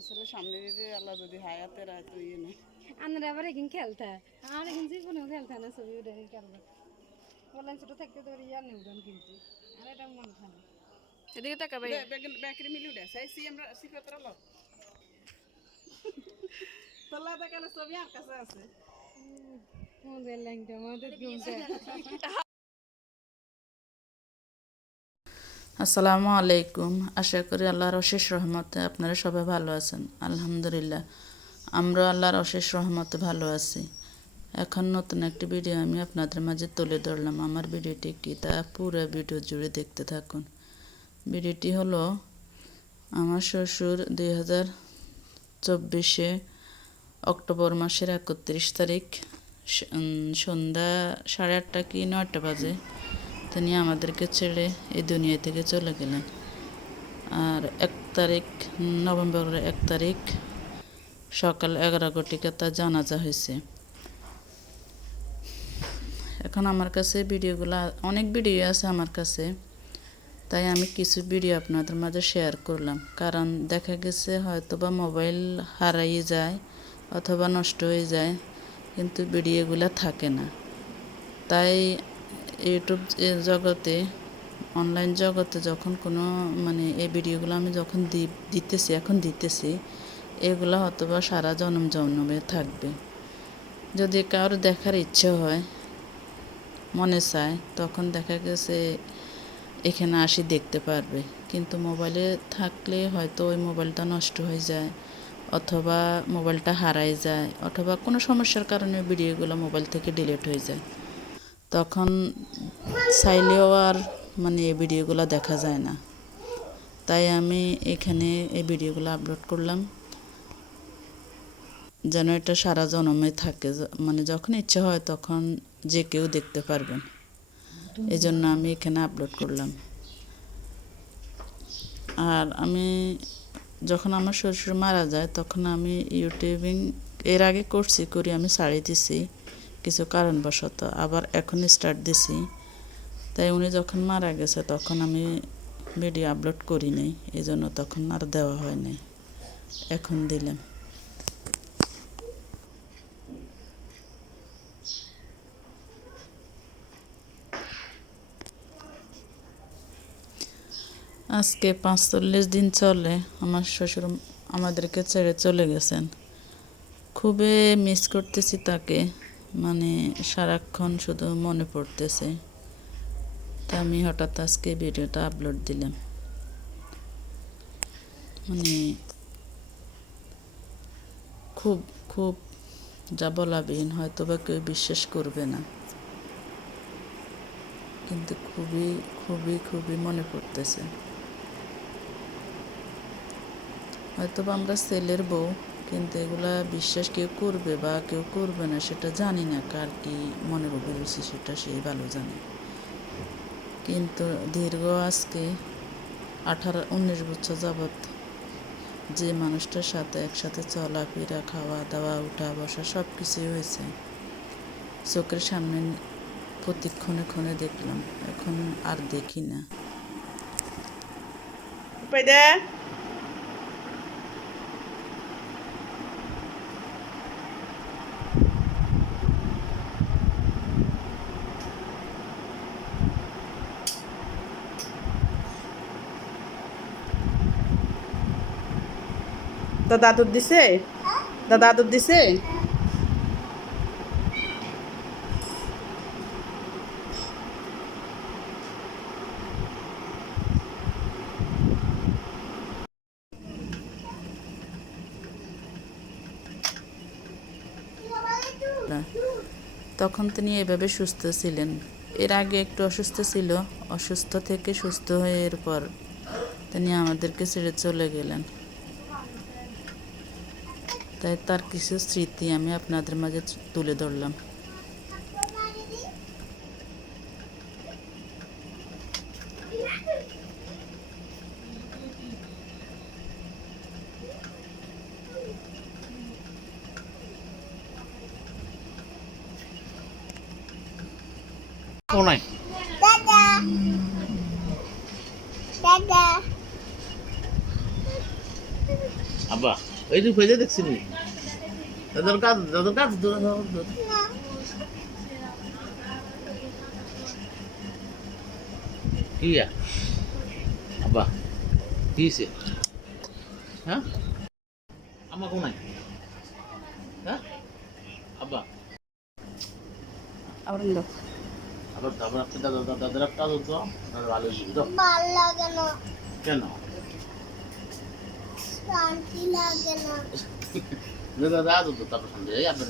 বছরের সামনে দিতে আল্লাহ যদি হায়াতে রায় তো ইয়ে নেই আমরা আবার এখন খেলতে আর এখন জীবনেও খেলতে না ছবি উঠে খেলবো বললেন ছোটো থাকতে তো ইয়ার নেই উঠন কিন্তু আর এটা মন খারাপ এদিকে টাকা ভাই ব্যাকের মিলি উঠে চাইছি আমরা শিক্ষাত্র লো তোলা দেখালে ছবি আর কাছে আছে মজার লাগতো আমাদের ঘুমতে আসসালামু আলাইকুম। আশা করি আল্লাহর অশেষ রহমতে আপনারা সবাই ভালো আছেন। আলহামদুলিল্লাহ আমরা আল্লাহর অশেষ রহমতে ভালো আছি। এখন নতুন একটি ভিডিও আমি আপনাদের মাঝে তুলে ধরলাম। আমার ভিডিওটি কি তা পুরো ভিডিও জুড়ে দেখতে থাকুন। ভিডিওটি হলো আমার শ্বশুর 2024 অক্টোবর মাসের 31 তারিখ সন্ধ্যা 8:30 কি 9টা বাজে তিনি আমাদেরকে ছেড়ে এই দুনিয়া থেকে চলে গেলেন। আর 1 তারিখ নভেম্বরের 1 তারিখ সকাল 11 ঘটিকা তার জানাজা হয়েছে। এখন আমার কাছে ভিডিওগুলো অনেক ভিডিও আছে আমার কাছে, তাই আমি কিছু ভিডিও আপনাদের মাঝে শেয়ার করলাম। কারণ দেখা গেছে হয়তো বা মোবাইল হারাই যায় অথবা নষ্ট হয়ে যায়, কিন্তু ভিডিওগুলো থাকে না। তাই ইউটিউব জগতে অনলাইন জগতে যখন কোনো এই ভিডিওগুলো আমি যখন দিতেছি এগুলো হয়তোবা সারা জন্মে থাকবে। যদি কারোর দেখার ইচ্ছে হয় মনে চায় তখন দেখা গেছে এখানে আসি দেখতে পারবে, কিন্তু মোবাইলে থাকলে হয়তো ওই মোবাইলটা নষ্ট হয়ে যায় অথবা মোবাইলটা হারাই যায় অথবা কোনো সমস্যার কারণে ভিডিওগুলো মোবাইল থেকে ডিলিট হয়ে যায়। তখন চাইলেও আর এই ভিডিওগুলো দেখা যায় না। তাই আমি এখানে এই ভিডিওগুলো আপলোড করলাম যেন এটা সারা জন্মে থাকে, যখন ইচ্ছা হয় তখন যে কেউ দেখতে পারবেন। এই জন্য আমি এখানে আপলোড করলাম। আর আমি যখন আমার শ্বশুর মারা যায় তখন আমি ইউটিউবিং এর আগে করি আমি ছাড়িয়ে দিছি কিছু কারণবশত, আবার এখন স্টার্ট দিছি। তাই উনি যখন মারা গেছে তখন আমি ভিডিও আপলোড করি নাই, এই জন্য তখন আর দেওয়া হয় নাই, এখন দিলাম। আজকে 45 দিন চলে আমার শ্বশুর আমাদেরকে ছেড়ে চলে গেছেন। খুবই মিস করতেছি তাকে, সারাক্ষণ শুধু মনে পড়তেছে। তা আমি হঠাৎ আজকে ভিডিওটা আপলোড দিলাম। খুব খুব যা বলাবিহীন, হয়তো বা কেউ বিশ্বাস করবে না, কিন্তু খুবই খুবই খুবই মনে পড়তেছে। হয়তো বা আমরা ছেলের বউ, কিন্তু এগুলা বিশ্বাস কেউ করবে বা কেউ করবে না সেটা জানি না, কার কি মনের অভিরুচি সেটা সেই ভালো জানে। কিন্তু দীর্ঘ আজকে 18-19 বছর যাবৎ যে মানুষটার সাথে একসাথে চলাফেরা, খাওয়া দাওয়া, উঠা বসা সব কিছুই হয়েছে, চোখের সামনে প্রতি ক্ষণে ক্ষণে দেখলাম, এখন আর দেখি না। দাদা আদর দিছে, দাদা আদর দিছে। তখন তিনি এভাবে সুস্থ ছিলেন। এর আগে একটু অসুস্থ ছিল, অসুস্থ থেকে সুস্থ হয়ে এরপর তিনি আমাদেরকে ছেড়ে চলে গেলেন। তাই তার কিছু স্মৃতি আমি আপনাদের মাঝে তুলে ধরলাম। Dada. Dada. Abah. এই যে ফেজে দেখছি নি দাদার কাজ কি আব্বা কি হয়েছে হ্যাঁ আমার কোনায় হ্যাঁ আব্বা আবার দাও আবার তারপর আপনি দাদার একটা তো দাদা ভালো ছিল তো ভাল লাগে না কেন শান্তি লাগে না দাদা তো তারপর সন্ধ্যে আপনার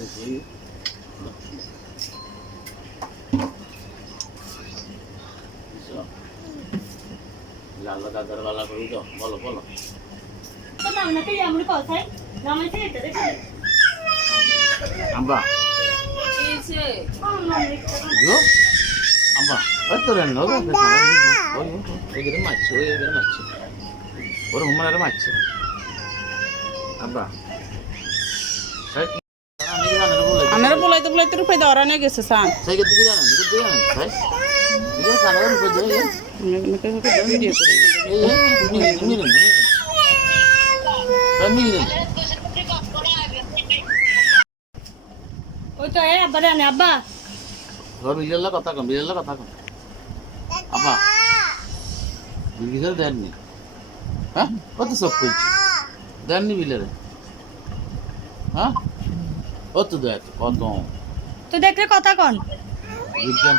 লাল্লা দাদার বালা করি তো বলো বলো আব্বা yo আব্বা ওই তো রেন ওই এখানে মারছে ওই এখানে মারছে ওর হুমারে মারছে আব্বা আনারা বলাইতে বলাইতে রূপাই দেওয়ার নিয়ে গেছে সান সেই কে দিকে জানেন ভাই দিকে কানারে রূপে দেয় ভিডিও করে ওই তো আব্বা রে আব্বা বিড়াল্লা কথা কম আব্বা বিড়াল দেননি হ্যাঁ কত সব করছি দেননি বিড়ালে হ্যাঁ কত দেয় কত তো দেখলে কথা কন বিজ্ঞান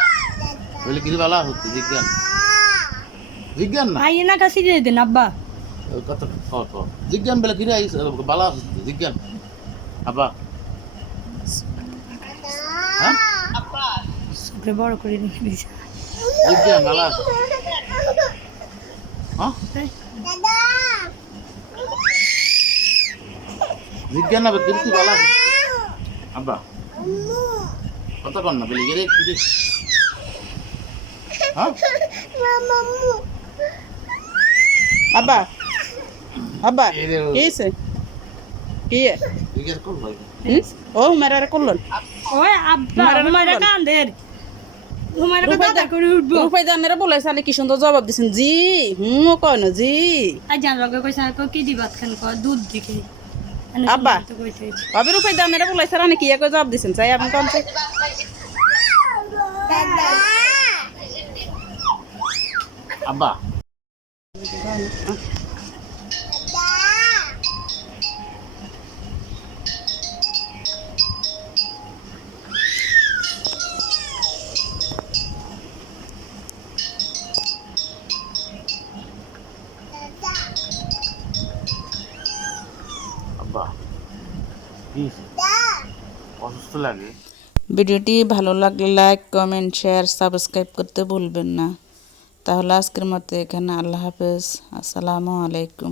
বলে কি বালা হচ্ছে বিজ্ঞান না আইয়ে না কাছে দিয়ে দেন আব্বা কত কত বিজ্ঞান বলে কি বালা হচ্ছে বিজ্ঞান আব্বা হ্যাঁ সবরে বড় করে দিয়েছে বিজ্ঞান বালা হ্যাঁ দাদা বিজ্ঞান না কীর্তি বালা আব্বা কত কর না বলি গেলে কি হ্যাঁ মামু আব্বা আব্বা কি হয়েছে কি বিজ্ঞান কোন ভাই ও মেরারে করলেন ওই আব্বা তোমারে কান্দের তোমারে কথা করে উঠবো রূপাই দানেরা বলাইছে আনে কি সুন্দর জবাব দিছেন জি হুম কয় না জি আজ জান লগে কইছা কি দিবাত খান ক দুধ দিকে আব্বা তো কইতে আবে রূপাই দানেরা বলাইছে আনে কি এক জবাব দিছেন চাই আপনি কোন দাদা আব্বা আব্বা কি অসুস্থ লাগে ভিডিওটি ভালো লাগলে লাইক কমেন্ট শেয়ার সাবস্ক্রাইব করতে ভুলবেন না। তাহলে আজকের মতো এখানে আল্লাহ হাফেজ, আসসালামু আলাইকুম।